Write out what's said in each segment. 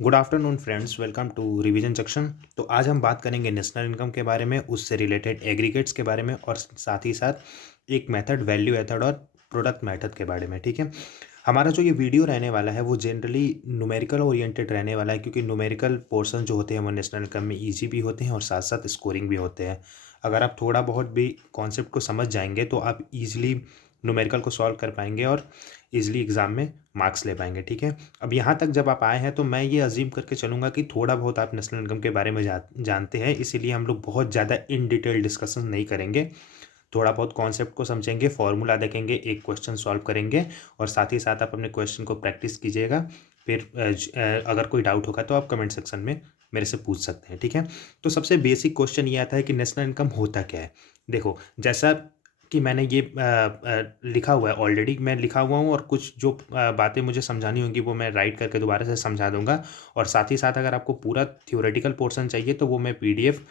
Good afternoon friends, welcome to revision section. तो आज हम बात करेंगे नेशनल इनकम के बारे में, उससे रिलेटेड एग्रीगेट्स के बारे में और साथ ही साथ एक मेथड, वैल्यू मेथड और प्रोडक्ट मेथड के बारे में। ठीक है, हमारा जो ये वीडियो रहने वाला है वो जनरली न्यूमेरिकल ओरिएंटेड रहने वाला है, क्योंकि न्यूमेरिकल पोर्शन जो होते हैं वो नेशनल इनकम में ईजी भी होते हैं और साथ साथ स्कोरिंग भी होते हैं। अगर आप थोड़ा बहुत भी कॉन्सेप्ट को समझ जाएंगे तो आप ईजिली न्यूमेरिकल को सॉल्व कर पाएंगे और ईजिली एग्जाम में मार्क्स ले पाएंगे। ठीक है, अब यहाँ तक जब आप आए हैं तो मैं ये अजीम करके चलूँगा कि थोड़ा बहुत आप नेशनल इनकम के बारे में जानते हैं, इसीलिए हम लोग बहुत ज़्यादा इन डिटेल डिस्कशन नहीं करेंगे। थोड़ा बहुत कॉन्सेप्ट को समझेंगे, फॉर्मूला देखेंगे, एक क्वेश्चन सॉल्व करेंगे और साथ ही साथ आप अपने क्वेश्चन को प्रैक्टिस कीजिएगा। फिर अगर कोई डाउट होगा तो आप कमेंट सेक्शन में मेरे से पूछ सकते हैं। ठीक है, तो सबसे बेसिक क्वेश्चन ये आता है कि नेशनल इनकम होता क्या है। देखो, जैसा कि मैंने ये लिखा हुआ है, ऑलरेडी मैं लिखा हुआ हूँ और कुछ जो बातें मुझे समझानी होंगी वो मैं राइट करके दोबारा से समझा दूंगा। और साथ ही साथ अगर आपको पूरा थ्योरेटिकल पोर्शन चाहिए तो वो मैं पीडीएफ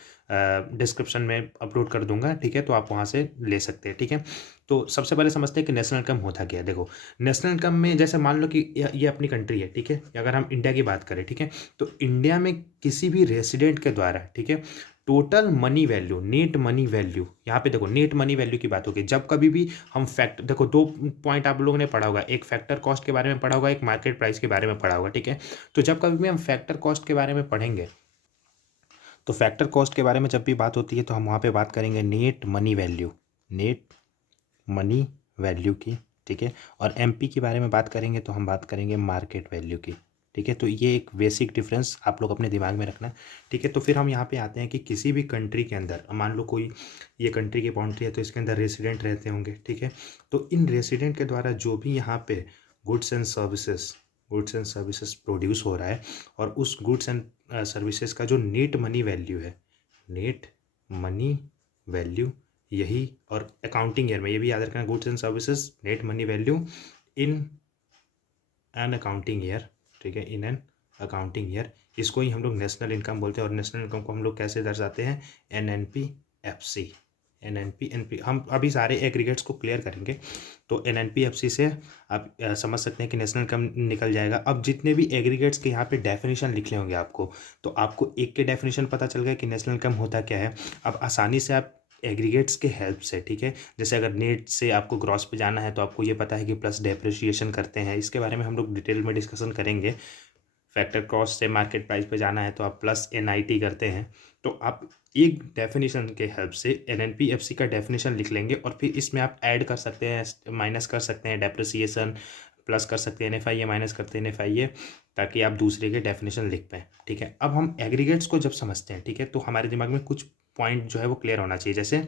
डिस्क्रिप्शन में अपलोड कर दूंगा। ठीक है, तो आप वहाँ से ले सकते हैं। ठीक है, तो सबसे पहले समझते हैं कि नेशनल इनकम होता क्या है। देखो, नेशनल इनकम में जैसे मान लो कि ये अपनी कंट्री है। ठीक है, अगर हम इंडिया की बात करें, ठीक है, तो इंडिया में किसी भी रेसिडेंट के द्वारा, ठीक है, total money value, net money value, यहाँ पे देखो नेट मनी वैल्यू की बात होगी। जब कभी भी हम फैक्ट, देखो दो पॉइंट आप लोगों ने पढ़ा होगा, एक फैक्टर कॉस्ट के बारे में पढ़ा होगा, एक मार्केट प्राइस के बारे में पढ़ा होगा। ठीक है, तो जब कभी भी हम फैक्टर कॉस्ट के बारे में पढ़ेंगे तो फैक्टर कॉस्ट के बारे में जब भी बात होती है तो हम वहाँ पे बात करेंगे net money value, net money value की। ठीक है, और एमपी के बारे में बात करेंगे तो हम बात करेंगे मार्केट वैल्यू की। ठीक है, तो ये एक बेसिक डिफरेंस आप लोग अपने दिमाग में रखना है। ठीक है, तो फिर हम यहाँ पे आते हैं कि किसी भी कंट्री के अंदर, मान लो कोई ये कंट्री की बाउंड्री है तो इसके अंदर रेसिडेंट रहते होंगे। ठीक है, तो इन रेसिडेंट के द्वारा जो भी यहाँ पे गुड्स एंड सर्विसेज प्रोड्यूस हो रहा है और उस गुड्स एंड सर्विसेज का जो नेट मनी वैल्यू है, नेट मनी वैल्यू, यही, और अकाउंटिंग ईयर में ये भी याद रखना, goods and services net money value in an accounting year. ठीक है, इन एन अकाउंटिंग ईयर, इसको ही हम लोग नेशनल इनकम बोलते हैं। और नेशनल इनकम को हम लोग कैसे दर्शाते हैं, NNP-FC। NNP हम अभी सारे एग्रीगेट्स को क्लियर करेंगे तो NNP-FC से आप समझ सकते हैं कि नेशनल इनकम निकल जाएगा। अब जितने भी एग्रीगेट्स के यहाँ पे डेफिनेशन लिखने होंगे आपको, तो आपको एक के डेफिनेशन पता चल गया कि नेशनल इनकम होता क्या है। अब आसानी से आप एग्रीगेट्स के हेल्प से, ठीक है, जैसे अगर नेट से आपको ग्रॉस पे जाना है तो आपको ये पता है कि प्लस डेप्रिसिएशन करते हैं, इसके बारे में हम लोग डिटेल में डिस्कशन करेंगे। फैक्टर कॉस्ट से मार्केट प्राइस पे जाना है तो आप प्लस NIT करते हैं। तो आप एक डेफिनेशन के हेल्प से NNP-FC का डेफिनेशन लिख लेंगे और फिर इसमें आप ऐड कर सकते हैं, माइनस कर सकते हैं डेप्रिसिएशन, प्लस कर सकते हैं NFIA, माइनस करते हैं NFIA, ताकि आप दूसरे के डेफिनेशन लिख पाएँ। ठीक है, अब हम एग्रीगेट्स को जब समझते हैं, ठीक है, तो हमारे दिमाग में कुछ पॉइंट जो है वो क्लियर होना चाहिए। जैसे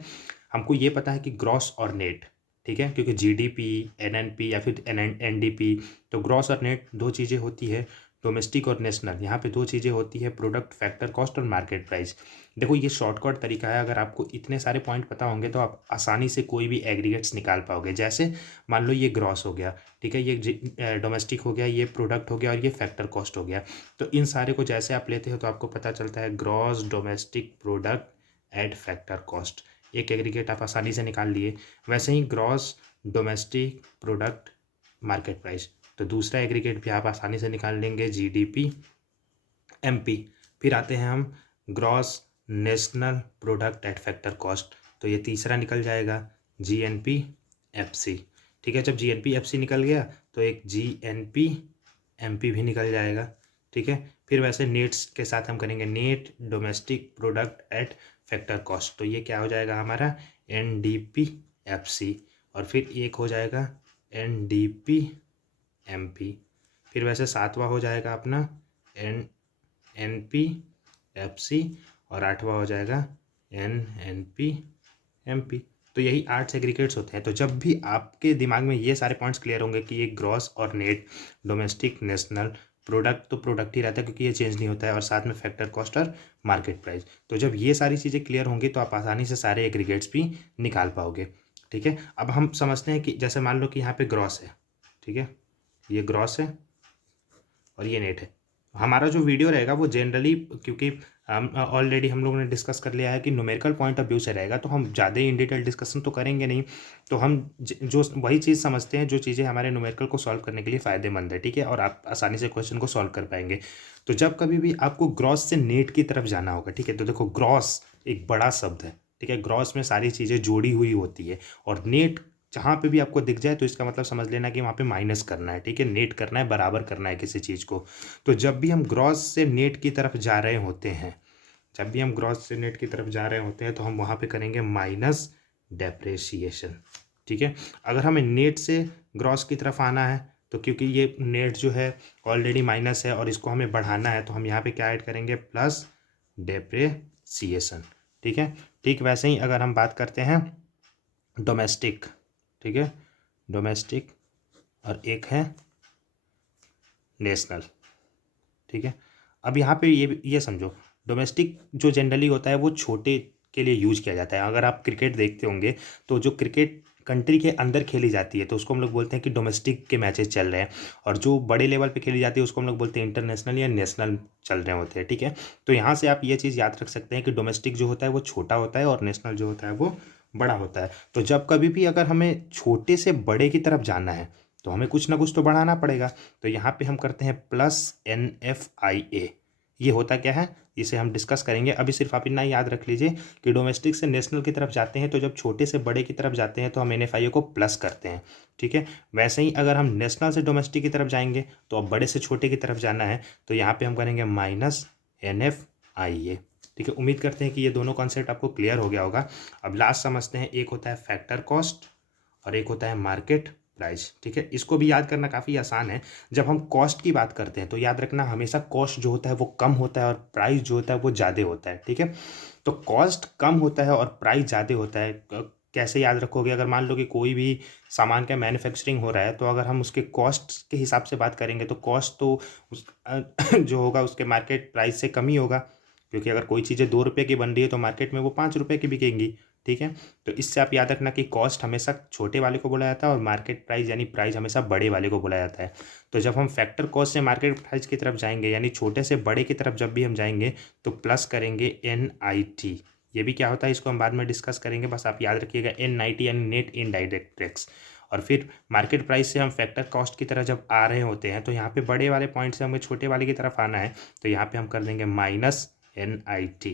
हमको ये पता है कि ग्रॉस और नेट, ठीक है, क्योंकि GDP, NNP या फिर NDP, तो ग्रॉस और नेट दो चीज़ें होती है, डोमेस्टिक और नेशनल, यहाँ पे दो चीज़ें होती है, प्रोडक्ट, फैक्टर कॉस्ट और मार्केट प्राइस। देखो, ये शॉर्टकट तरीका है, अगर आपको इतने सारे पॉइंट पता होंगे तो आप आसानी से कोई भी एग्रीगेट्स निकाल पाओगे। जैसे मान लो ये ग्रॉस हो गया, ठीक है, ये डोमेस्टिक हो गया, ये प्रोडक्ट हो गया और ये फैक्टर कॉस्ट हो गया। तो इन सारे को जैसे आप लेते हो तो आपको पता चलता है gross, domestic, product at factor cost, एक एग्रीगेट आप आसानी से निकाल लिए। वैसे ही gross, domestic, product, market price, तो दूसरा एग्रीगेट भी आप आसानी से निकाल लेंगे, GDP, MP। फिर आते हैं हम gross national product at factor cost, तो ये तीसरा निकल जाएगा, GNP-FC। ठीक है, जब GNP-FC निकल गया तो एक GNP-MP भी निकल जाएगा। ठीक है, फिर वैसे नेट्स के साथ हम करेंगे net domestic product eight factor cost, तो ये क्या हो जाएगा हमारा, NDP-FC। और फिर एक हो जाएगा NDP-MP। फिर वैसे सातवां हो जाएगा अपना NNP-FC और आठवां हो जाएगा NNP-MP। तो यही 8 सेग्रीगेट्स होते हैं। तो जब भी आपके दिमाग में ये सारे पॉइंट्स क्लियर होंगे कि ये ग्रॉस और नेट, डोमेस्टिक, नेशनल, प्रोडक्ट तो प्रोडक्ट ही रहता है क्योंकि ये चेंज नहीं होता है, और साथ में फैक्टर कॉस्ट और मार्केट प्राइस, तो जब ये सारी चीज़ें क्लियर होंगी तो आप आसानी से सारे एग्रीगेट्स भी निकाल पाओगे। ठीक है, अब हम समझते हैं कि जैसे मान लो कि यहाँ पे ग्रॉस है, ठीक है, ये ग्रॉस है और ये नेट है। हमारा जो वीडियो रहेगा वो जनरली, क्योंकि ऑलरेडी हम लोगों ने डिस्कस कर लिया है कि न्यूमेरिकल पॉइंट ऑफ व्यू से रहेगा, तो हम ज़्यादा ही इन डिटेल डिस्कशन तो करेंगे नहीं। तो हम जो वही चीज़ समझते हैं जो चीज़ें हमारे न्यूमेरिकल को सॉल्व करने के लिए फ़ायदेमंद है, ठीक है, और आप आसानी से क्वेश्चन को सॉल्व कर पाएंगे। तो जब कभी भी आपको ग्रॉस से नेट की तरफ जाना होगा, ठीक है, तो देखो ग्रॉस एक बड़ा शब्द है, ठीक है, ग्रॉस में सारी चीज़ें जोड़ी हुई होती है, और नेट जहाँ पे भी आपको दिख जाए तो इसका मतलब समझ लेना कि वहाँ पे माइनस करना है, ठीक है, नेट करना है, बराबर करना है किसी चीज़ को। तो जब भी हम ग्रॉस से नेट की तरफ जा रहे होते हैं, जब भी हम ग्रॉस से नेट की तरफ जा रहे होते हैं तो हम वहाँ पे करेंगे माइनस डेप्रेशिएशन, ठीक है। अगर हमें नेट से ग्रॉस की तरफ आना है तो क्योंकि ये नेट जो है ऑलरेडी माइनस है और इसको हमें बढ़ाना है, तो हम यहाँ पे क्या ऐड करेंगे, प्लस डेप्रेशिएशन, ठीक है। ठीक वैसे ही अगर हम बात करते हैं डोमेस्टिक, ठीक है, डोमेस्टिक और एक है नेशनल, ठीक है। अब यहाँ पे ये समझो, डोमेस्टिक जो जनरली होता है वो छोटे के लिए यूज किया जाता है। अगर आप क्रिकेट देखते होंगे तो जो क्रिकेट कंट्री के अंदर खेली जाती है तो उसको हम लोग बोलते हैं कि डोमेस्टिक के मैचेस चल रहे हैं, और जो बड़े लेवल पे खेली जाती है उसको हम लोग बोलते हैं इंटरनेशनल या नेशनल चल रहे होते हैं, ठीक है। तो यहाँ से आप ये चीज़ याद रख सकते हैं कि डोमेस्टिक जो होता है वो छोटा होता है और नेशनल जो होता है वो बड़ा होता है। तो जब कभी भी अगर हमें छोटे से बड़े की तरफ जाना है तो हमें कुछ ना कुछ तो बढ़ाना पड़ेगा। तो यहाँ पे हम करते हैं +NFIA। ये होता क्या है इसे हम डिस्कस करेंगे। अभी सिर्फ आप इतना याद रख लीजिए कि डोमेस्टिक से नेशनल की तरफ जाते हैं तो जब छोटे से बड़े की तरफ जाते हैं तो हम NFIA को प्लस करते हैं, ठीक है। वैसे ही अगर हम नेशनल से डोमेस्टिक की तरफ जाएंगे तो अब बड़े से छोटे की तरफ जाना है तो यहाँ पे हम करेंगे -NFIA, ठीक है। उम्मीद करते हैं कि ये दोनों कॉन्सेप्ट आपको क्लियर हो गया होगा। अब लास्ट समझते हैं, एक होता है फैक्टर कॉस्ट और एक होता है मार्केट प्राइस, ठीक है। इसको भी याद करना काफ़ी आसान है। जब हम कॉस्ट की बात करते हैं तो याद रखना हमेशा कॉस्ट जो होता है वो कम होता है और प्राइस जो होता है वो ज़्यादा होता है, ठीक है। तो कॉस्ट कम होता है और प्राइस ज़्यादा होता है। कैसे याद रखोगे, अगर मान लो कि कोई भी सामान का मैन्युफैक्चरिंग हो रहा है तो अगर हम उसके कॉस्ट के हिसाब से बात करेंगे तो कॉस्ट तो उस जो होगा उसके मार्केट प्राइस से कम ही होगा, क्योंकि अगर कोई चीज़ें 2 रुपये की बन रही है तो मार्केट में वो 5 रुपये की बिकेंगी, ठीक है। तो इससे आप याद रखना कि कॉस्ट हमेशा छोटे वाले को बोला जाता है और मार्केट प्राइस यानी प्राइस हमेशा बड़े वाले को बोला जाता है। तो जब हम फैक्टर कॉस्ट से मार्केट प्राइस की तरफ जाएंगे यानी छोटे से बड़े की तरफ जब भी हम जाएंगे तो प्लस करेंगे NIT। ये भी क्या होता है इसको हम बाद में डिस्कस करेंगे, बस आप याद रखिएगा NIT यानी नेट इनडायरेक्ट टैक्स। और फिर मार्केट प्राइस से हम फैक्टर कॉस्ट की तरफ जब आ रहे होते हैं तो यहाँ पे बड़े वाले पॉइंट से हमें छोटे वाले की तरफ आना है, तो यहाँ पे हम कर देंगे -NIT।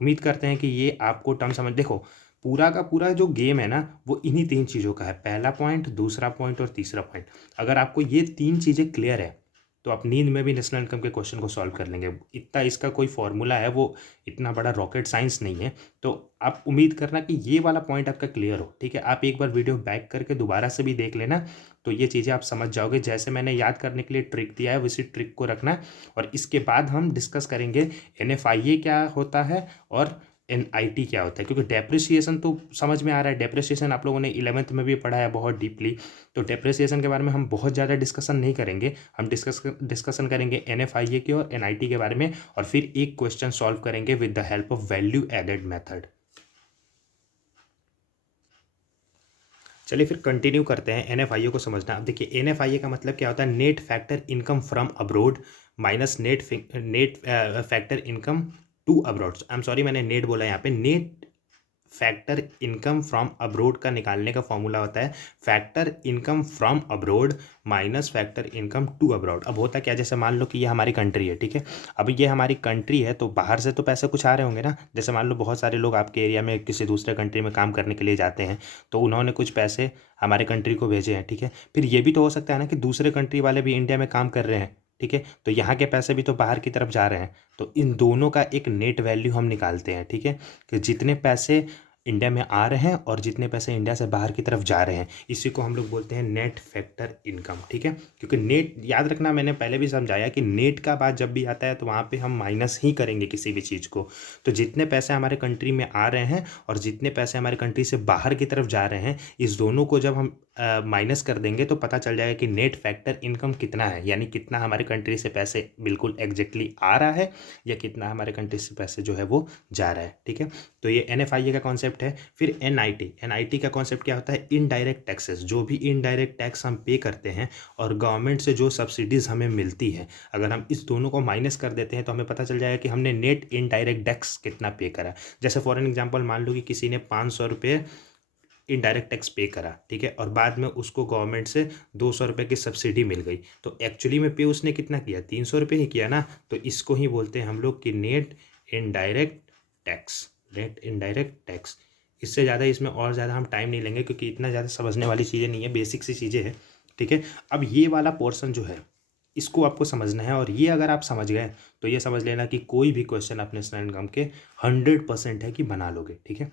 उम्मीद करते हैं कि ये आपको टर्म समझ, देखो पूरा का पूरा जो गेम है ना वो इन्हीं 3 चीज़ों का है, पहला पॉइंट, दूसरा पॉइंट और तीसरा पॉइंट। अगर आपको ये 3 चीज़ें क्लियर है तो आप नींद में भी नेशनल इनकम के क्वेश्चन को सॉल्व कर लेंगे। इतना इसका कोई फॉर्मूला है, वो इतना बड़ा रॉकेट साइंस नहीं है। तो आप उम्मीद करना कि ये वाला पॉइंट आपका क्लियर हो, ठीक है। आप एक बार वीडियो बैक करके दोबारा से भी देख लेना तो ये चीज़ें आप समझ जाओगे। जैसे मैंने याद करने के लिए ट्रिक दिया है वैसी ट्रिक को रखना, और इसके बाद हम डिस्कस करेंगे NFIA क्या होता है और NIT क्या होता है, क्योंकि डेप्रिसिएशन तो समझ में आ रहा है। डेप्रिसिएशन आप लोगों ने 11th में भी पढ़ा है बहुत डीपली, तो डेप्रिसिएशन के बारे में हम बहुत ज़्यादा डिस्कशन नहीं करेंगे। हम डिस्कशन करेंगे NFIA के और NIT के बारे में, और फिर एक क्वेश्चन सॉल्व करेंगे with the help of value added method. चलिए फिर कंटिन्यू करते हैं NFIA को समझना। अब देखिए NFIA का मतलब क्या होता है, net factor income from abroad minus net factor income to abroad. I am sorry मैंने नेट बोला यहाँ पे। Net factor income from abroad का निकालने का फॉर्मूला होता है factor income from abroad minus factor income to abroad. अब होता क्या, जैसे मान लो कि ये हमारी कंट्री है, ठीक है। अब ये हमारी कंट्री है तो बाहर से तो पैसे कुछ आ रहे होंगे ना। जैसे मान लो बहुत सारे लोग आपके एरिया में किसी दूसरे कंट्री में काम करने के लिए जाते हैं तो उन्होंने कुछ पैसे हमारे कंट्री को भेजे हैं, ठीक है। फिर ये भी तो हो सकता है ना कि दूसरे कंट्री वाले भी इंडिया में काम कर रहे हैं, ठीक है, तो यहाँ के पैसे भी तो बाहर की तरफ जा रहे हैं। तो इन दोनों का एक नेट वैल्यू हम निकालते हैं, ठीक है, कि जितने पैसे इंडिया में आ रहे हैं और जितने पैसे इंडिया से बाहर की तरफ जा रहे हैं, इसी को हम लोग बोलते हैं नेट फैक्टर इनकम, ठीक है। क्योंकि नेट याद रखना, मैंने पहले भी समझाया कि नेट का बात जब भी आता है तो वहाँ पे हम माइनस ही करेंगे किसी भी चीज़ को। तो जितने पैसे हमारे कंट्री में आ रहे हैं और जितने पैसे हमारे कंट्री से बाहर की तरफ जा रहे हैं, इस दोनों को जब हम माइनस कर देंगे तो पता चल जाएगा कि नेट फैक्टर इनकम कितना है, यानी कितना हमारे कंट्री से पैसे बिल्कुल एग्जैक्टली आ रहा है या कितना हमारे कंट्री से पैसे जो है वो जा रहा है। ठीक है, तो ये NFIA का कॉन्सेप्ट है। फिर NIT का कॉन्सेप्ट क्या होता है? इनडायरेक्ट टैक्सेस, जो भी इनडायरेक्ट टैक्स हम पे करते हैं और गवर्नमेंट से जो सब्सिडीज़ हमें मिलती है, अगर हम इस दोनों को माइनस कर देते हैं तो हमें पता चल जाएगा कि हमने नेट इनडायरेक्ट टैक्स कितना पे करा। जैसे फॉर एन एग्जाम्पल मान लो कि किसी ने 500 रुपये इनडायरेक्ट टैक्स पे करा, ठीक है, और बाद में उसको गवर्नमेंट से 200 रुपये की सब्सिडी मिल गई, तो एक्चुअली में पे उसने कितना किया? 300 रुपये ही किया ना। तो इसको ही बोलते हैं हम लोग कि net indirect tax, net indirect tax. इससे ज़्यादा इसमें और ज़्यादा हम टाइम नहीं लेंगे क्योंकि इतना ज़्यादा समझने वाली चीज़ें नहीं है, बेसिक सी चीज़ें हैं। ठीक है, अब ये वाला पोर्शन जो है इसको आपको समझना है, और ये अगर आप समझ गए तो ये समझ लेना कि कोई भी क्वेश्चन आप नेशनल इनकम के 100% है कि बना लोगे। ठीक है,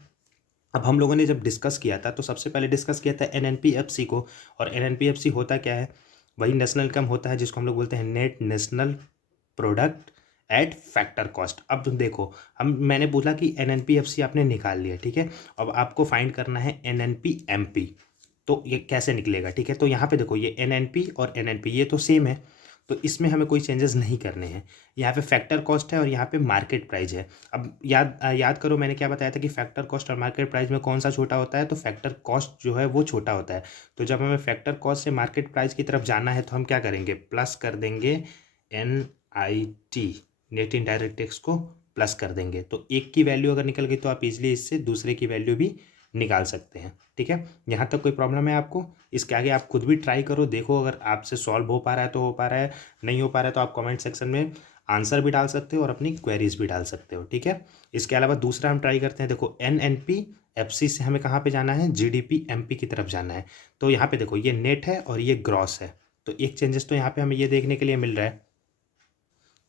अब हम लोगों ने जब डिस्कस किया था तो सबसे पहले डिस्कस किया था NNPFC को, और NNPFC होता क्या है? वही नेशनल इनकम होता है जिसको हम लोग बोलते हैं net national product at factor cost. अब तुम देखो, मैंने बोला कि NNPFC आपने निकाल लिया, ठीक है, अब आपको फाइंड करना है NNPMP। तो ये कैसे निकलेगा? ठीक है, तो यहाँ पे देखो ये NNP और NNP ये तो सेम है, तो इसमें हमें कोई चेंजेस नहीं करने हैं। यहाँ पे फैक्टर कॉस्ट है और यहाँ पे मार्केट प्राइस है। अब याद करो मैंने क्या बताया था कि फैक्टर कॉस्ट और मार्केट प्राइस में कौन सा छोटा होता है? तो फैक्टर कॉस्ट जो है वो छोटा होता है। तो जब हमें फैक्टर कॉस्ट से मार्केट प्राइस की तरफ जाना है तो हम क्या करेंगे? प्लस कर देंगे NIT, नेट इनडायरेक्ट टैक्स को प्लस कर देंगे। तो एक की वैल्यू अगर निकल गई तो आप इजीली इससे दूसरे की वैल्यू भी निकाल सकते हैं। ठीक है, यहाँ तक कोई प्रॉब्लम है आपको? इसके आगे आप खुद भी ट्राई करो, देखो अगर आपसे सॉल्व हो पा रहा है तो हो पा रहा है, नहीं हो पा रहा है तो आप कमेंट सेक्शन में आंसर भी डाल सकते हो और अपनी क्वेरीज भी डाल सकते हो। ठीक है, इसके अलावा दूसरा हम ट्राई करते हैं। देखो NNPFC से हमें कहाँ पे जाना है? GDPMP की तरफ जाना है। तो यहाँ पे देखो ये नेट है और ये ग्रॉस है, तो एक चेंजेस तो यहाँ पे हमें ये देखने के लिए मिल रहा है,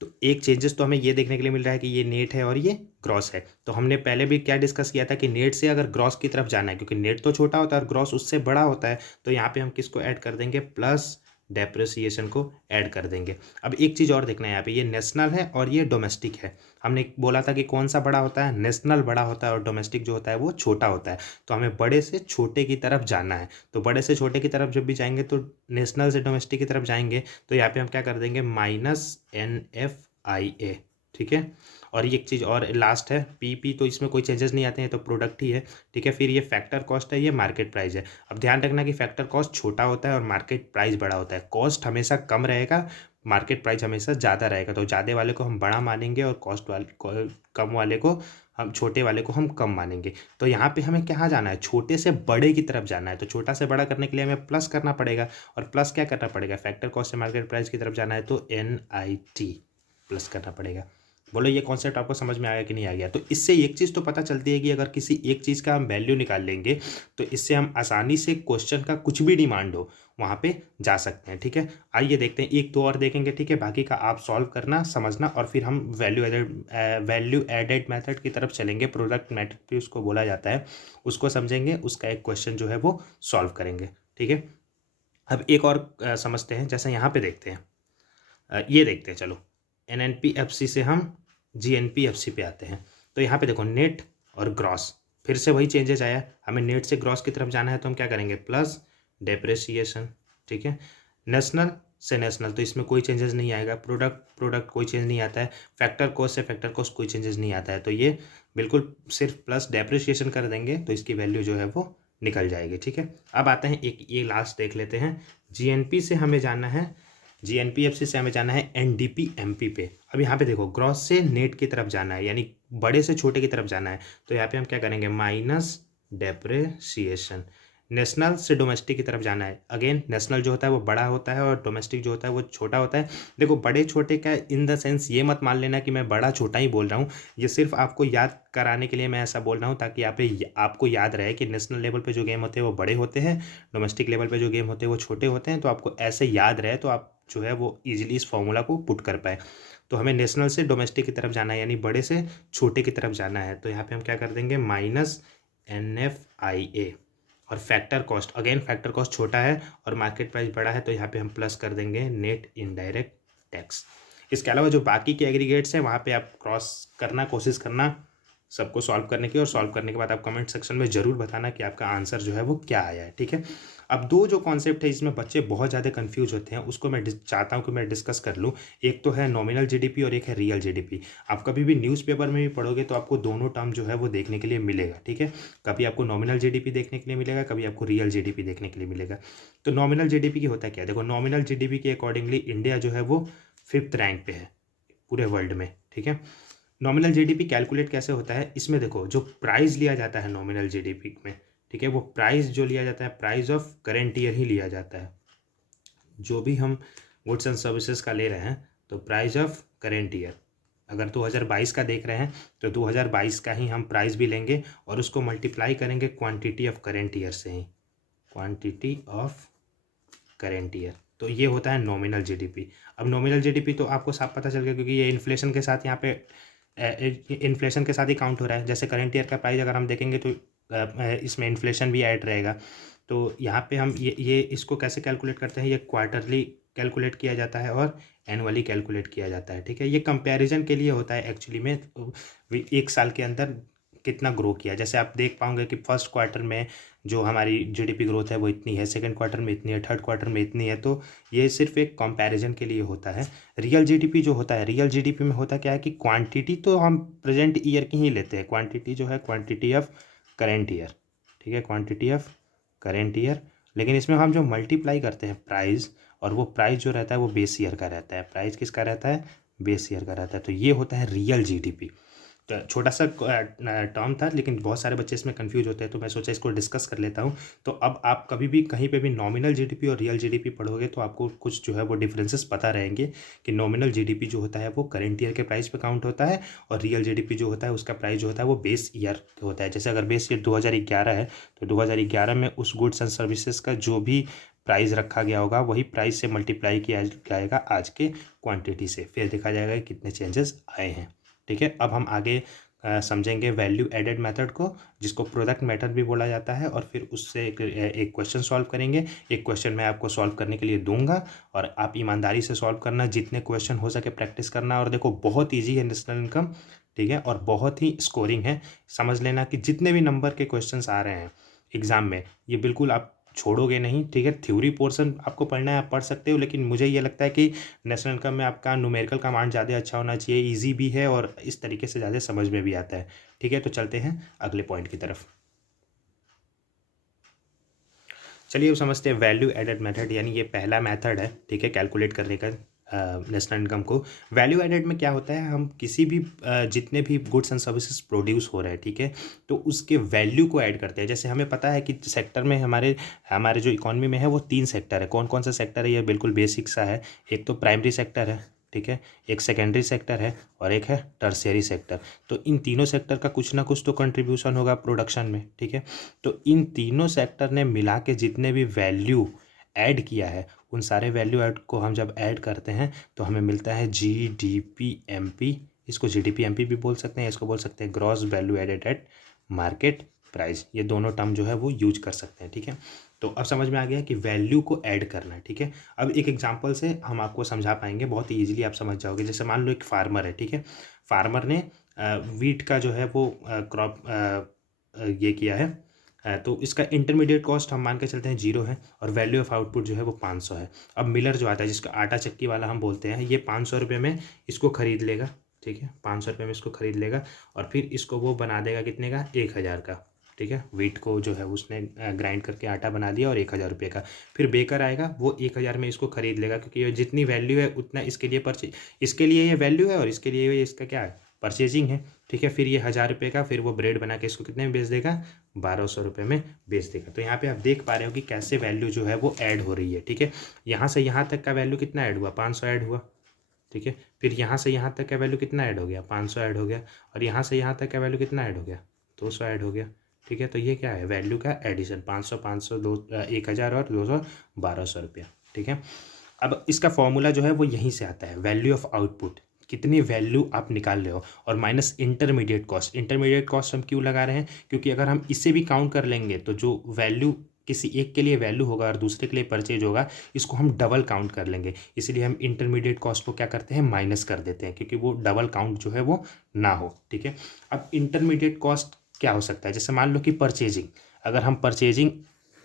तो एक चेंजेस तो हमें ये देखने के लिए मिल रहा है कि ये नेट है और ये ग्रॉस है। तो हमने पहले भी क्या डिस्कस किया था कि नेट से अगर ग्रॉस की तरफ जाना है, क्योंकि नेट तो छोटा होता है और ग्रॉस उससे बड़ा होता है, तो यहाँ पे हम किसको ऐड कर देंगे? प्लस डेप्रिसिएशन को ऐड कर देंगे। अब एक चीज़ और देखना है, यहाँ पे ये नेशनल है और ये डोमेस्टिक है। हमने बोला था कि कौन सा बड़ा होता है? नेशनल बड़ा होता है और डोमेस्टिक जो होता है वो छोटा होता है। तो हमें बड़े से छोटे की तरफ जाना है, तो बड़े से छोटे की तरफ जब भी जाएंगे तो नेशनल से डोमेस्टिक की तरफ जाएंगे, तो यहाँ पे हम क्या कर देंगे? -NFIA। ठीक है, और ये एक चीज़ और लास्ट है PP, तो इसमें कोई चेंजेस नहीं आते हैं, तो प्रोडक्ट ही है। ठीक है, फिर ये फैक्टर कॉस्ट है, ये मार्केट प्राइस है। अब ध्यान रखना कि फैक्टर कॉस्ट छोटा होता है और मार्केट प्राइस बड़ा होता है। कॉस्ट हमेशा कम रहेगा, मार्केट प्राइस हमेशा ज़्यादा रहेगा, तो ज़्यादा वाले को हम बड़ा मानेंगे और कॉस्ट वाले कम वाले को हम छोटे वाले को हम कम मानेंगे। तो यहाँ पे हमें कहाँ जाना है? छोटे से बड़े की तरफ जाना है। तो छोटा से बड़ा करने के लिए हमें प्लस करना पड़ेगा, और प्लस क्या करना पड़ेगा? फैक्टर कॉस्ट से मार्केट प्राइस की तरफ जाना है तो NIT प्लस करना पड़ेगा। बोलो ये कॉन्सेप्ट आपको समझ में आया कि नहीं आ गया? तो इससे एक चीज़ तो पता चलती है कि अगर किसी एक चीज़ का हम वैल्यू निकाल लेंगे तो इससे हम आसानी से क्वेश्चन का कुछ भी डिमांड हो वहाँ पे जा सकते हैं। ठीक है, आइए देखते हैं, एक दो और देखेंगे। ठीक है, बाकी का आप सॉल्व करना, समझना, और फिर हम वैल्यू एडेड मेथड की तरफ चलेंगे। प्रोडक्ट मेथड भी उसको बोला जाता है, उसको समझेंगे, उसका एक क्वेश्चन जो है वो सॉल्व करेंगे। ठीक है, अब एक और समझते हैं, जैसे यहाँ पे देखते हैं, ये देखते हैं। चलो NNPFC से हम GNPFC पे आते हैं। तो यहाँ पे देखो नेट और ग्रॉस, फिर से वही चेंजेस आया, हमें नेट से ग्रॉस की तरफ जाना है तो हम क्या करेंगे? Plus depreciation. ठीक है, नेशनल से नेशनल, तो इसमें कोई चेंजेस नहीं आएगा। प्रोडक्ट कोई चेंज नहीं आता है। फैक्टर कॉस्ट से फैक्टर कॉस्ट कोई चेंजेस नहीं आता है, तो ये बिल्कुल सिर्फ प्लस डेप्रिसिएशन कर देंगे तो इसकी वैल्यू जो है वो निकल जाएगी। ठीक है, अब आते हैं एक ये लास्ट देख लेते हैं। GNP से हमें जाना है, GNPFC से हमें जाना है NDPMP पे। अब यहाँ पे देखो ग्रॉस से नेट की तरफ जाना है, यानी बड़े से छोटे की तरफ जाना है, तो यहाँ पे हम क्या करेंगे? Minus depreciation. नेशनल से डोमेस्टिक की तरफ जाना है, अगेन नेशनल जो होता है वो बड़ा होता है और डोमेस्टिक जो होता है वो छोटा होता है। देखो बड़े छोटे का इन द सेंस ये मत मान लेना कि मैं बड़ा छोटा ही बोल रहा हूँ, ये सिर्फ आपको याद कराने के लिए मैं ऐसा बोल रहा हूँ ताकि आपको याद रहे कि नेशनल लेवल पे जो गेम होते हैं वो बड़े होते हैं, डोमेस्टिक लेवल पे जो गेम होते हैं वो छोटे होते हैं। तो आपको ऐसे याद रहे तो आप जो है वो ईजिली इस फॉर्मूला को पुट कर पाए। तो हमें नेशनल से डोमेस्टिक की तरफ जाना है, यानी बड़े से छोटे की तरफ जाना है, तो यहाँ पे हम क्या कर देंगे? -NFIA। और factor cost, again factor cost छोटा है और मार्केट प्राइस बड़ा है, तो यहाँ पे हम प्लस कर देंगे नेट इनडायरेक्ट टैक्स। इसके अलावा जो बाकी के एग्रीगेट्स हैं वहाँ पे आप क्रॉस करना कोशिश करना, सबको सॉल्व करने की, और सॉल्व करने के बाद आप कमेंट सेक्शन में ज़रूर बताना कि आपका आंसर जो है वो क्या आया है, ठीक है। अब दो जो कॉन्सेप्ट है इसमें बच्चे बहुत ज़्यादा कंफ्यूज होते हैं, उसको मैं चाहता हूँ कि मैं डिस्कस कर लूँ। एक तो है नॉमिनल जीडीपी और एक है रियल जीडीपी। आप कभी भी न्यूज़पेपर में भी पढ़ोगे तो आपको दोनों टर्म जो है वो देखने के लिए मिलेगा, ठीक है। कभी आपको नॉमिनल जीडीपी देखने के लिए मिलेगा, कभी आपको रियल जीडीपी देखने के लिए मिलेगा। तो नॉमिनल जीडीपी की होता है क्या, देखो नॉमिनल जीडीपी के अकॉर्डिंगली इंडिया जो है वो 5th रैंक पे है पूरे वर्ल्ड में, ठीक है। नॉमिनल जीडीपी कैलकुलेट कैसे होता है, इसमें देखो जो प्राइस लिया जाता है नॉमिनल जीडीपी में, ठीक है, वो प्राइस जो लिया जाता है प्राइस ऑफ करेंट ईयर ही लिया जाता है। जो भी हम गुड्स एंड सर्विसेज का ले रहे हैं तो प्राइस ऑफ करेंट ईयर, अगर 2022 का देख रहे हैं तो 2022 का ही हम प्राइस भी लेंगे और उसको मल्टीप्लाई करेंगे क्वांटिटी ऑफ करेंट ईयर से ही, क्वांटिटी ऑफ करेंट ईयर। तो ये होता है नॉमिनल जीडीपी। अब नॉमिनल जीडीपी तो आपको साफ पता चल गया क्योंकि ये इन्फ्लेशन के साथ यहाँ पे इन्फ्लेशन के साथ ही काउंट हो रहा है। जैसे करेंट ईयर का प्राइस अगर हम देखेंगे तो इसमें इन्फ्लेशन भी ऐड रहेगा। तो यहाँ पे हम ये इसको कैसे कैलकुलेट करते हैं, ये क्वार्टरली कैलकुलेट किया जाता है और एनुअली कैलकुलेट किया जाता है, ठीक है। ये कंपैरिजन के लिए होता है एक्चुअली में, एक साल के अंदर कितना ग्रो किया। जैसे आप देख पाओगे कि फर्स्ट क्वार्टर में जो हमारी जीडीपी ग्रोथ है वो इतनी है, सेकंड क्वार्टर में इतनी है, थर्ड क्वार्टर में इतनी है। तो ये सिर्फ एक कंपैरिजन के लिए होता है। रियल जीडीपी जो होता है, रियल जीडीपी में होता क्या है कि क्वांटिटी तो हम प्रेजेंट ईयर की ही लेते हैं, क्वांटिटी जो है क्वांटिटी ऑफ करेंट ईयर, ठीक है, क्वांटिटी ऑफ करेंट ईयर। लेकिन इसमें हम जो मल्टीप्लाई करते हैं प्राइस, और वो प्राइस जो रहता है वो बेस ईयर का रहता है। प्राइस किसका रहता है, बेस ईयर का रहता है। तो ये होता है रियल जीडीपी। तो छोटा सा टर्म था लेकिन बहुत सारे बच्चे इसमें कंफ्यूज होते हैं, तो मैं सोचा इसको डिस्कस कर लेता हूँ। तो अब आप कभी भी कहीं पे भी नॉमिनल जीडीपी और रियल जीडीपी पढ़ोगे तो आपको कुछ जो है वो डिफरेंसेस पता रहेंगे कि नॉमिनल जीडीपी जो होता है वो करंट ईयर के प्राइस पे काउंट होता है, और रियल जीडीपी जो होता है उसका प्राइस जो होता है वो बेस ईयर होता है। जैसे अगर बेस ईयर 2011 है तो 2011 में उस गुड्स एंड सर्विसेज का जो भी प्राइस रखा गया होगा वही प्राइस से मल्टीप्लाई किया जाएगा आज के क्वांटिटी से, फिर देखा जाएगा कि कितने चेंजेस आए हैं, ठीक है। अब हम आगे समझेंगे वैल्यू एडेड मेथड को, जिसको प्रोडक्ट मेथड भी बोला जाता है, और फिर उससे एक क्वेश्चन सॉल्व करेंगे। एक क्वेश्चन मैं आपको सॉल्व करने के लिए दूंगा और आप ईमानदारी से सॉल्व करना, जितने क्वेश्चन हो सके प्रैक्टिस करना। और देखो बहुत ईजी है नेशनल इनकम, ठीक है, और बहुत ही स्कोरिंग है। समझ लेना कि जितने भी नंबर के क्वेश्चन आ रहे हैं एग्ज़ाम में, ये बिल्कुल आप छोड़ोगे नहीं, ठीक है। थ्योरी पोर्शन आपको पढ़ना है, आप पढ़ सकते हो, लेकिन मुझे ये लगता है कि नेशनल इनकम में आपका न्यूमेरिकल कमांड ज़्यादा अच्छा होना चाहिए, इजी भी है और इस तरीके से ज़्यादा समझ में भी आता है, ठीक है। तो चलते हैं अगले पॉइंट की तरफ। चलिए अब समझते हैं वैल्यू एडेड मेथड, यानी ये पहला मेथड है, ठीक है, कैलकुलेट करने का नेशनल इनकम को। वैल्यू एडेड में क्या होता है, हम किसी भी जितने भी गुड्स एंड सर्विसेज प्रोड्यूस हो रहे हैं, ठीक है, तो उसके वैल्यू को ऐड करते हैं। जैसे हमें पता है कि सेक्टर में हमारे हमारे जो इकोनॉमी में है वो 3 सेक्टर है। कौन कौन सा सेक्टर है, ये बिल्कुल बेसिक सा है। एक तो प्राइमरी सेक्टर है, ठीक है, एक सेकेंडरी सेक्टर है और एक है टर्शियरी सेक्टर। तो इन तीनों सेक्टर का कुछ ना कुछ तो कंट्रीब्यूशन होगा प्रोडक्शन में, ठीक है। तो इन तीनों सेक्टर ने मिला के जितने भी वैल्यू ऐड किया है, उन सारे वैल्यू ऐड को हम जब ऐड करते हैं तो हमें मिलता है GDP-MP। इसको GDP-MP भी बोल सकते हैं, इसको बोल सकते हैं gross value added at market price. ये दोनों टर्म जो है वो यूज कर सकते हैं, ठीक है। तो अब समझ में आ गया कि वैल्यू को ऐड करना है, ठीक है। अब एक एग्जांपल से हम आपको समझा पाएंगे, बहुत ही ईजिली आप समझ जाओगे। जैसे मान लो एक फार्मर है, ठीक है, फार्मर ने वीट का जो है वो क्रॉप ये किया है, तो इसका इंटरमीडिएट कॉस्ट हम मान के चलते हैं 0 है, और वैल्यू ऑफ आउटपुट जो है वो 500 है। अब मिलर जो आता है, जिसका आटा चक्की वाला हम बोलते हैं, ये 500 रुपये में इसको ख़रीद लेगा, ठीक है, 500 रुपये में इसको ख़रीद लेगा, और फिर इसको वो बना देगा कितने का, 1000 का, ठीक है। वीट को जो है उसने ग्राइंड करके आटा बना दिया और 1000 रुपये का। फिर बेकर आएगा, वो 1000 में इसको ख़रीद लेगा, क्योंकि ये जितनी वैल्यू है उतना इसके लिए इसके लिए ये वैल्यू है और इसके लिए ये इसका क्या है, परचेजिंग है, ठीक है। फिर ये 1000 रुपये का, फिर वो ब्रेड बना के इसको कितने में बेच देगा, 1200 रुपये में बेच देगा। तो यहाँ पे आप देख पा रहे हो कि कैसे वैल्यू जो है वो ऐड हो रही है, ठीक है। यहाँ से यहाँ तक का वैल्यू कितना ऐड हुआ, 500 ऐड हुआ, ठीक है। फिर यहाँ से यहाँ तक का वैल्यू कितना ऐड हो गया, 500 ऐड हो गया, और यहाँ से यहाँ तक का वैल्यू कितना ऐड हो गया, 200 ऐड हो गया, ठीक है। तो ये क्या है, वैल्यू का एडिशन, 500 500 1000 और 200 1200 रुपया, ठीक है। अब इसका फॉर्मूला जो है वो यहीं से आता है, वैल्यू ऑफ आउटपुट, कितनी वैल्यू आप निकाल रहे हो, और minus intermediate cost. Intermediate cost हम क्यों लगा रहे हैं, क्योंकि अगर हम इसे भी काउंट कर लेंगे तो जो वैल्यू किसी एक के लिए वैल्यू होगा और दूसरे के लिए परचेज होगा, इसको हम डबल काउंट कर लेंगे। इसलिए हम इंटरमीडिएट कॉस्ट को क्या करते हैं, माइनस कर देते हैं, क्योंकि वो डबल काउंट जो है वो ना हो। ठीक है, अब इंटरमीडिएट कॉस्ट क्या हो सकता है, जैसे मान लो कि परचेजिंग, अगर हम परचेजिंग,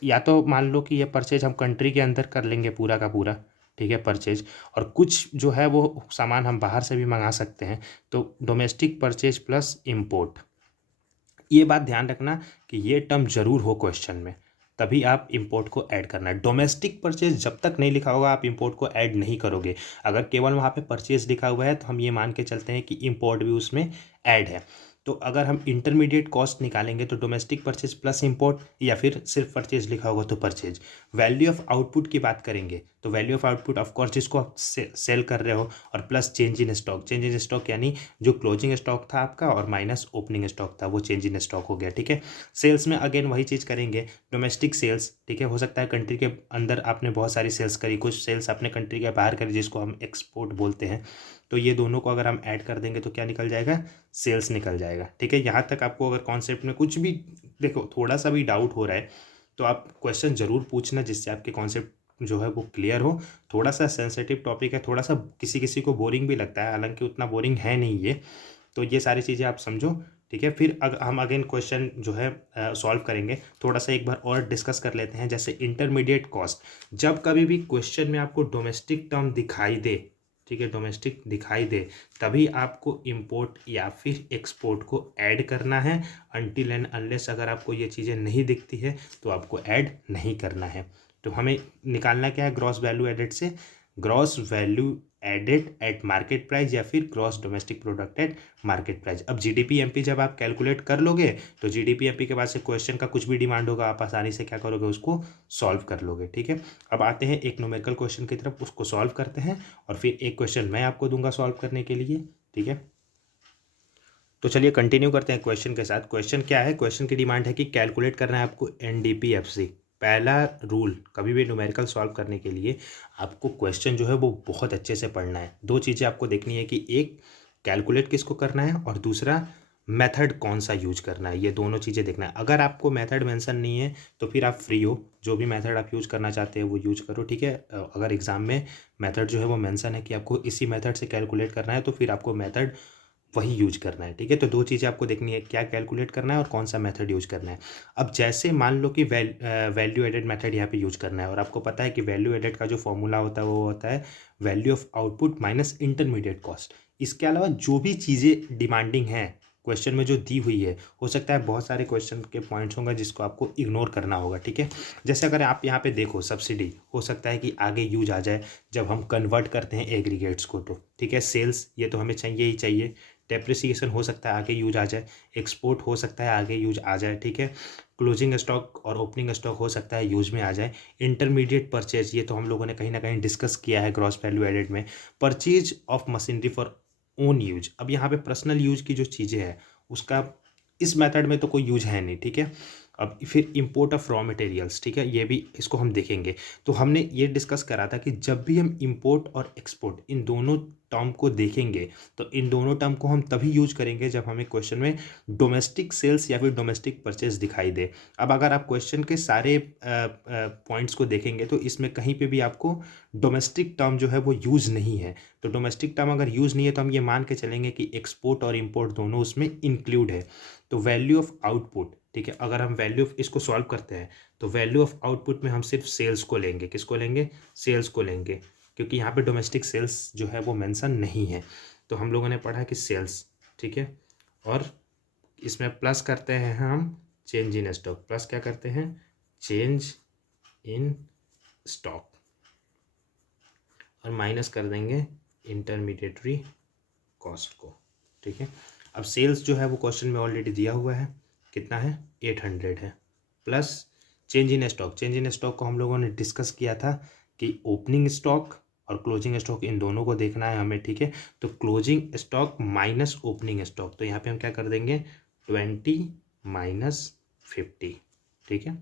या तो मान लो कि ये परचेज हम कंट्री के अंदर कर लेंगे पूरा का पूरा, ठीक है, परचेज, और कुछ जो है वो सामान हम बाहर से भी मंगा सकते हैं। तो डोमेस्टिक परचेज प्लस इम्पोर्ट, ये बात ध्यान रखना कि ये टर्म जरूर हो क्वेश्चन में, तभी आप इंपोर्ट को ऐड करना है। डोमेस्टिक परचेज जब तक नहीं लिखा होगा आप इंपोर्ट को ऐड नहीं करोगे। अगर केवल वहाँ पे परचेज लिखा हुआ है तो हम ये मान के चलते हैं कि इंपोर्ट भी उसमें ऐड है। तो अगर हम इंटरमीडिएट कॉस्ट निकालेंगे तो डोमेस्टिक परचेज प्लस इंपोर्ट, या फिर सिर्फ परचेज लिखा होगा तो परचेज। वैल्यू ऑफ आउटपुट की बात करेंगे तो वैल्यू ऑफ आउटपुट ऑफकोर्स जिसको आप सेल कर रहे हो, और plus change in stock. Change in stock यानी जो क्लोजिंग स्टॉक था आपका और माइनस ओपनिंग स्टॉक था, वो चेंज इन स्टॉक हो गया। ठीक है, सेल्स में अगेन वही चीज़ करेंगे, डोमेस्टिक सेल्स। ठीक है, हो सकता है कंट्री के अंदर आपने बहुत सारी सेल्स करी, कुछ सेल्स अपने कंट्री के बाहर करी जिसको हम एक्सपोर्ट बोलते हैं। तो ये दोनों को अगर हम ऐड कर देंगे तो क्या निकल जाएगा, सेल्स निकल जाएगा। ठीक है, यहाँ तक आपको अगर कॉन्सेप्ट में कुछ भी देखो थोड़ा सा भी डाउट हो रहा है तो आप क्वेश्चन ज़रूर पूछना, जिससे आपके कॉन्सेप्ट जो है वो क्लियर हो। थोड़ा सा सेंसिटिव टॉपिक है, थोड़ा सा किसी किसी को बोरिंग भी लगता है, हालांकि उतना बोरिंग है नहीं ये। तो ये सारी चीज़ें आप समझो। ठीक है, फिर हम अगेन क्वेश्चन जो है सॉल्व करेंगे। थोड़ा सा एक बार और डिस्कस कर लेते हैं। जैसे इंटरमीडिएट कॉस्ट, जब कभी भी क्वेश्चन में आपको डोमेस्टिक टर्म दिखाई दे, ठीक है, डोमेस्टिक दिखाई दे, तभी आपको इंपोर्ट या फिर एक्सपोर्ट को ऐड करना है। अनटिल एंड अनलेस अगर आपको ये चीज़ें नहीं दिखती है तो आपको ऐड नहीं करना है। तो हमें निकालना क्या है, ग्रॉस वैल्यू एडेड से gross value added at market price, या फिर gross domestic product at market price. अब जीडीपी एमपी जब आप कैलकुलेट कर लोगे तो जीडीपी एमपी के बाद से क्वेश्चन का कुछ भी डिमांड होगा, आप आसानी से क्या करोगे, उसको सॉल्व कर लोगे। ठीक है, अब आते हैं एक न्यूमेरिकल क्वेश्चन की तरफ, उसको सॉल्व करते हैं और फिर एक क्वेश्चन मैं आपको दूंगा सॉल्व करने के लिए। ठीक है, तो चलिए कंटिन्यू करते हैं क्वेश्चन के साथ। क्वेश्चन क्या है, क्वेश्चन की डिमांड है कि कैलकुलेट करना है आपको एनडीपीएफसी। पहला रूल, कभी भी न्यूमेरिकल सॉल्व करने के लिए आपको क्वेश्चन जो है वो बहुत अच्छे से पढ़ना है। दो चीज़ें आपको देखनी है कि एक कैलकुलेट किसको करना है और दूसरा मेथड कौन सा यूज करना है, ये दोनों चीज़ें देखना है। अगर आपको मेथड मेंशन नहीं है तो फिर आप फ्री हो, जो भी मेथड आप यूज करना चाहते हैं वो यूज करो। ठीक है, अगर एग्जाम में मेथड जो है वो मेंशन है कि आपको इसी मेथड से कैलकुलेट करना है तो फिर आपको मेथड वही यूज करना है। ठीक है, तो दो चीज़ें आपको देखनी है, क्या कैलकुलेट करना है और कौन सा मेथड यूज करना है। अब जैसे मान लो कि वैल्यू एडेड मेथड यहाँ पे यूज करना है, और आपको पता है कि वैल्यू एडेड का जो फॉर्मूला होता है वो होता है value of output minus intermediate cost. इसके अलावा जो भी चीज़ें डिमांडिंग हैं क्वेश्चन में जो दी हुई है, हो सकता है बहुत सारे क्वेश्चन के पॉइंट्स होंगे जिसको आपको इग्नोर करना होगा। ठीक है, जैसे अगर आप यहाँ पे देखो सब्सिडी, हो सकता है कि आगे यूज आ जाए जब हम कन्वर्ट करते हैं एग्रीगेट्स को। तो ठीक है, सेल्स ये तो हमें चाहिए ही चाहिए। डेप्रिसिएशन हो सकता है आगे यूज आ जाए, एक्सपोर्ट हो सकता है आगे यूज आ जाए। ठीक है, क्लोजिंग स्टॉक और ओपनिंग स्टॉक हो सकता है यूज में आ जाए। इंटरमीडिएट परचेज, ये तो हम लोगों ने कहीं ना कहीं डिस्कस किया है ग्रॉस वैल्यू एडेड में। Purchase of machinery for own use, अब यहाँ पे पर्सनल यूज की जो चीज़ें हैं उसका इस मेथड में तो कोई यूज है नहीं। ठीक है, अब फिर इंपोर्ट ऑफ रॉ मटेरियल्स, ठीक है, ये भी इसको हम देखेंगे। तो हमने ये डिस्कस करा था कि जब भी हम इंपोर्ट और एक्सपोर्ट इन दोनों टर्म को देखेंगे तो इन दोनों टर्म को हम तभी यूज करेंगे जब हमें क्वेश्चन में डोमेस्टिक सेल्स या फिर डोमेस्टिक परचेज दिखाई दे। अब अगर आप क्वेश्चन के सारे पॉइंट्स को देखेंगे तो इसमें कहीं पे भी आपको डोमेस्टिक टर्म जो है वो यूज़ नहीं है। तो डोमेस्टिक टर्म अगर यूज़ नहीं है तो हम ये मान के चलेंगे कि एक्सपोर्ट और इम्पोर्ट दोनों उसमें इंक्लूड है। तो वैल्यू ऑफ आउटपुट, ठीक है, अगर हम वैल्यू ऑफ इसको सॉल्व करते हैं तो वैल्यू ऑफ आउटपुट में हम सिर्फ सेल्स को लेंगे। किसको लेंगे, सेल्स को लेंगे, क्योंकि यहाँ पे डोमेस्टिक सेल्स जो है वो मेंशन नहीं है। तो हम लोगों ने पढ़ा कि सेल्स, ठीक है, और इसमें प्लस करते हैं हम चेंज इन स्टॉक। प्लस क्या करते हैं, चेंज इन स्टॉक, और माइनस कर देंगे इंटरमीडिएटरी कॉस्ट को। ठीक है, अब सेल्स जो है वो क्वेश्चन में ऑलरेडी दिया हुआ है, कितना है, 800 है, plus change in stock. Change in stock को हम लोगों ने डिस्कस किया था कि ओपनिंग स्टॉक और क्लोजिंग स्टॉक इन दोनों को देखना है हमें। ठीक है, तो closing stock minus opening stock, तो यहाँ पे हम क्या कर देंगे 20 माइनस 50। ठीक है,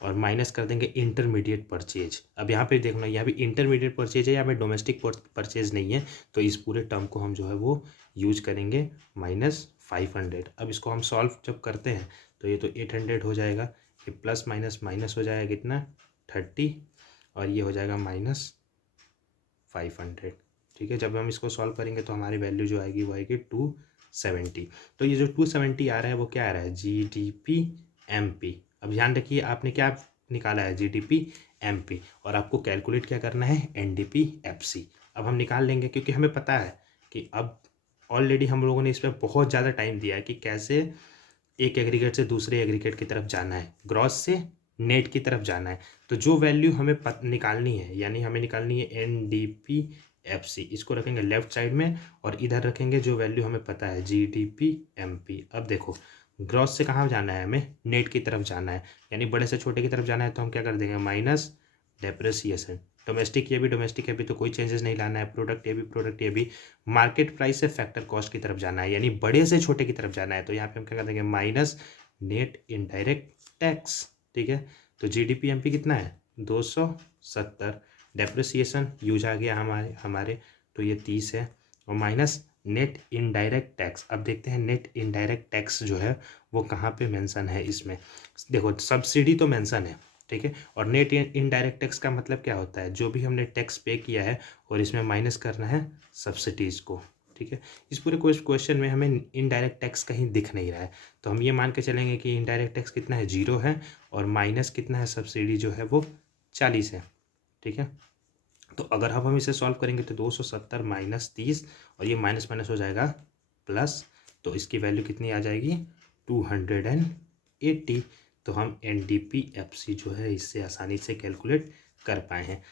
और माइनस कर देंगे इंटरमीडिएट परचेज। अब यहाँ पे देखना, यहाँ भी इंटरमीडिएट परचेज है, यहाँ पे डोमेस्टिक परचेज नहीं है, तो इस पूरे टर्म को हम जो है वो यूज करेंगे -500। अब इसको हम सॉल्व जब करते हैं तो ये तो 800 हो जाएगा, ये प्लस माइनस माइनस हो जाएगा कितना 30 और ये हो जाएगा -500। ठीक है, जब हम इसको सॉल्व करेंगे तो हमारी वैल्यू जो आएगी वो आएगी 270। तो ये जो 270 आ रहा है वो क्या आ रहा है GDP-MP। अब ध्यान रखिए आपने क्या निकाला है GDP-MP और आपको कैलकुलेट क्या करना है NDP-FC। अब हम निकाल लेंगे क्योंकि हमें पता है कि अब ऑलरेडी हम लोगों ने इस पर बहुत ज़्यादा टाइम दिया है कि कैसे एक एग्रीगेट से दूसरे एग्रीगेट की तरफ जाना है, ग्रॉस से नेट की तरफ जाना है। तो जो वैल्यू हमें निकालनी है यानी हमें निकालनी है NDP-FC, इसको रखेंगे लेफ्ट साइड में और इधर रखेंगे जो वैल्यू हमें पता है GDP-MP। अब देखो ग्रॉस से कहाँ जाना है, हमें नेट की तरफ जाना है यानी बड़े से छोटे की तरफ जाना है। तो हम क्या कर देंगे माइनस डेप्रिसिएशन। डोमेस्टिक ये भी डोमेस्टिक है भी, तो कोई चेंजेस नहीं लाना है। प्रोडक्ट ये भी मार्केट प्राइस से फैक्टर कॉस्ट की तरफ जाना है यानी बड़े से छोटे की तरफ जाना है। तो यहाँ पे हम क्या कर देंगे माइनस नेट इनडायरेक्ट टैक्स। ठीक है, तो GDP-MP कितना है 270। डेप्रिसिएशन यूज आ गया हमारे तो ये 30 है और माइनस नेट इनडायरेक्ट टैक्स। अब देखते हैं नेट इनडायरेक्ट टैक्स जो है वो कहाँ पे मेंशन है। इसमें देखो सब्सिडी तो मेंशन है, ठीक है, और नेट इनडायरेक्ट टैक्स का मतलब क्या होता है, जो भी हमने टैक्स पे किया है और इसमें माइनस करना है सब्सिडीज़ को। ठीक है, इस पूरे क्वेश्चन में हमें इनडायरेक्ट टैक्स कहीं दिख नहीं रहा है, तो हम ये मान के चलेंगे कि इनडायरेक्ट टैक्स कितना है 0 है और माइनस कितना है सब्सिडी जो है वो 40 है। ठीक है, तो अगर अब हम इसे सॉल्व करेंगे तो 270 माइनस 30 और ये माइनस माइनस हो जाएगा प्लस, तो इसकी वैल्यू कितनी आ जाएगी 280। तो हम NDP-FC जो है इससे आसानी से कैलकुलेट कर पाए हैं।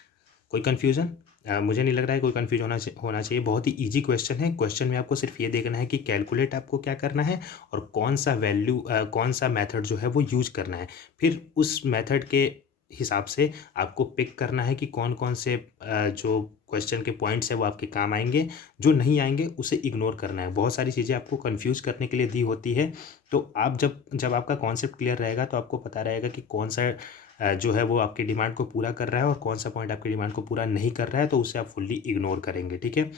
कोई कन्फ्यूज़न मुझे नहीं लग रहा है कोई कन्फ्यूज होना चाहिए। बहुत ही इजी क्वेश्चन है। क्वेश्चन में आपको सिर्फ ये देखना है कि कैलकुलेट आपको क्या करना है और कौन सा वैल्यू कौन सा मेथड जो है वो यूज करना है। फिर उस मेथड के हिसाब से आपको पिक करना है कि कौन कौन से जो क्वेश्चन के पॉइंट्स है वो आपके काम आएंगे, जो नहीं आएंगे उसे इग्नोर करना है। बहुत सारी चीज़ें आपको कंफ्यूज करने के लिए दी होती है, तो आप जब आपका कॉन्सेप्ट क्लियर रहेगा तो आपको पता रहेगा कि कौन सा जो है वो आपकी डिमांड को पूरा कर रहा है और कौन सा पॉइंट आपकी डिमांड को पूरा नहीं कर रहा है, तो उसे आप फुल्ली इग्नोर करेंगे। ठीक है,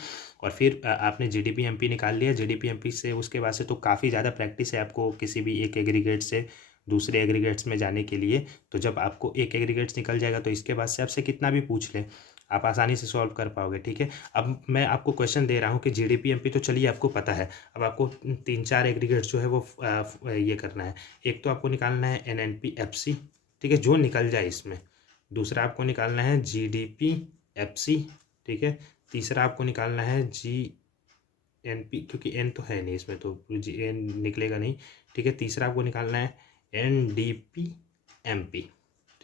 और फिर आपने GDP-MP निकाल लिया। GDP-MP से उसके बाद से तो काफ़ी ज़्यादा प्रैक्टिस है आपको किसी भी एक एग्रीगेट से दूसरे एग्रीगेट्स में जाने के लिए। तो जब आपको एक एग्रीगेट्स निकल जाएगा तो इसके बाद से आपसे कितना भी पूछ ले आप आसानी से सॉल्व कर पाओगे। ठीक है, अब मैं आपको क्वेश्चन दे रहा हूँ कि GDP-MP तो चलिए आपको पता है, अब आपको 3-4 एग्रीगेट्स जो है वो ये करना है। एक तो आपको निकालना है NNP-FC, ठीक है, जो निकल जाए इसमें। दूसरा आपको निकालना है GDP-FC, ठीक है। तीसरा आपको निकालना है GNP, क्योंकि N तो है नहीं इसमें तो N निकलेगा नहीं। ठीक है, तीसरा आपको निकालना है NDP-MP।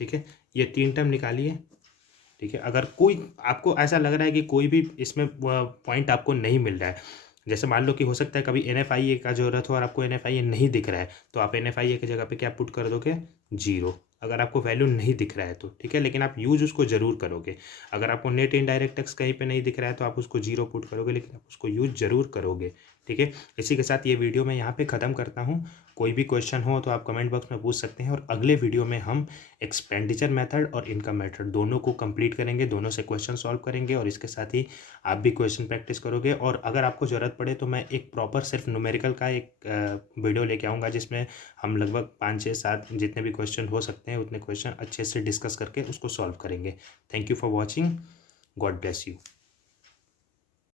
ठीक है, ये 3 टर्म निकालिए। ठीक है, अगर कोई आपको ऐसा लग रहा है कि कोई भी इसमें पॉइंट आपको नहीं मिल रहा है, जैसे मान लो कि हो सकता है कभी NFIA का ज़रूरत हो और आपको NFIA नहीं दिख रहा है, तो आप NFIA की जगह पे क्या पुट कर दोगे 0, अगर आपको वैल्यू नहीं दिख रहा है तो। ठीक है, लेकिन आप यूज उसको ज़रूर करोगे। अगर आपको नेट इनडायरेक्ट टैक्स कहीं पे नहीं दिख रहा है तो आप उसको 0 पुट करोगे, लेकिन आप उसको यूज ज़रूर करोगे। ठीक है, इसी के साथ ये वीडियो मैं यहाँ पे ख़त्म करता हूँ। कोई भी क्वेश्चन हो तो आप कमेंट बॉक्स में पूछ सकते हैं और अगले वीडियो में हम एक्सपेंडिचर मेथड और इनकम मेथड दोनों को कंप्लीट करेंगे, दोनों से क्वेश्चन सॉल्व करेंगे और इसके साथ ही आप भी क्वेश्चन प्रैक्टिस करोगे। और अगर आपको ज़रूरत पड़े तो मैं एक प्रॉपर सिर्फ न्यूमेरिकल का एक वीडियो लेके आऊँगा जिसमें हम लगभग 5, 6, 7 जितने भी क्वेश्चन हो सकते हैं उतने क्वेश्चन अच्छे से डिस्कस करके उसको सॉल्व करेंगे। Thank you for watching. God bless you.